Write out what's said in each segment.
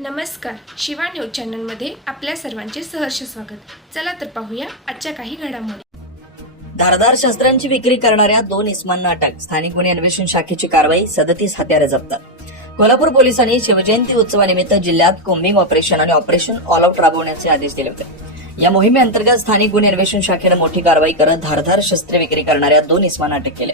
नमस्कार शिवा न्यूज चॅनलमध्ये आपल्या सर्वांचे सहर्ष स्वागत. चला तर पाहूया आजच्या काही घडामोडी. धारदार शस्त्रांची विक्री करणाऱ्या दोन इस्मांना अटक स्थानिक गुन्हे अन्वेषण शाखेची कारवाई सदतीस हत्यारे जप्त. कोल्हापूर पोलिसांनी शिवजयंती उत्सवानिमित्त जिल्ह्यात कोम्बिंग ऑपरेशन आणि ऑपरेशन ऑल आउट राबवण्याचे आदेश दिले होते. या मोहिमेअंतर्गत स्थानिक गुन्हे अन्वेषण शाखेनं मोठी कारवाई करत धारधार शस्त्र विक्री करणाऱ्या दोन इस्मांना अटक केले.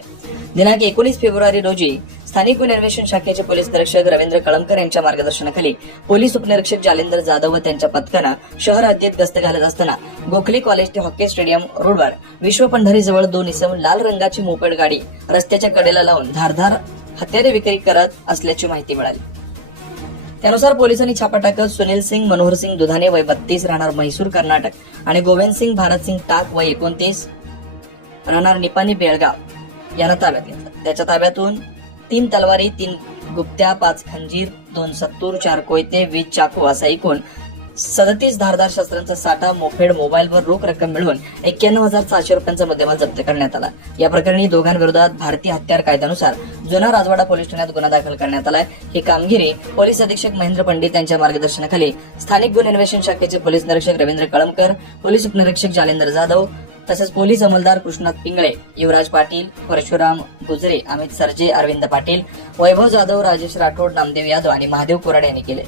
दिनांक एकोणीस फेब्रुवारी रोजी स्थानिक गुन्हे अन्वेषण शाखेचे पोलीस निरीक्षक रवींद्र कळमकर यांच्या मार्गदर्शनाखाली पोलीस उपनिरीक्षक जालेंदर जाधव व त्यांच्या पथकानं शहर हद्दीत गस्त घालत असताना गोखले कॉलेज ते हॉकी स्टेडियम रोडवर विश्व पंढरीजवळ दोन इसम लाल रंगाची मोपेड गाडी रस्त्याच्या कडेला लावून धारधार हत्यारे विक्री करत असल्याची माहिती मिळाली. त्यानुसार पोलिसांनी छापा टाकत सुनील सिंग मनोहर सिंग दुधाने वय बत्तीस राहणार म्हैसूर कर्नाटक आणि गोविंद सिंग भारत सिंग टाक वय एकोणतीस राहणार निपाणी बेळगाव. यांना ताब्यात घेतलं. त्याच्या ताब्यातून तीन तलवारी तीन गुप्त्या पाच खंजीर दोन सत्तूर चार कोयते वीस चाकू असा एकूण सदतीस धारदार शस्त्रांचा साठा मोफेड मोबाईलवर रोख रक्कम मिळवून एक्क्याण्णव हजार सहाशे रुपयांचा मुद्देमाल जप्त करण्यात आला. या प्रकरणी दोघांविरोधात भारतीय हत्यार कायद्यानुसार जुना राजवाडा पोलीस ठाण्यात गुन्हा दाखल करण्यात आलाय. ही कामगिरी पोलीस अधीक्षक महेंद्र पंडित यांच्या मार्गदर्शनाखाली स्थानिक गुन्हे अन्वेषण शाखेचे पोलीस निरीक्षक रवींद्र कळमकर पोलीस उपनिरीक्षक जालेंदर जाधव तसेच पोलीस अंमलदार कृष्णात पिंगळे युवराज पाटील परशुराम गुजरे अमित सरजे अरविंद पाटील वैभव जाधव राजेश राठोड नामदेव यादव आणि महादेव कोराडे यांनी केले.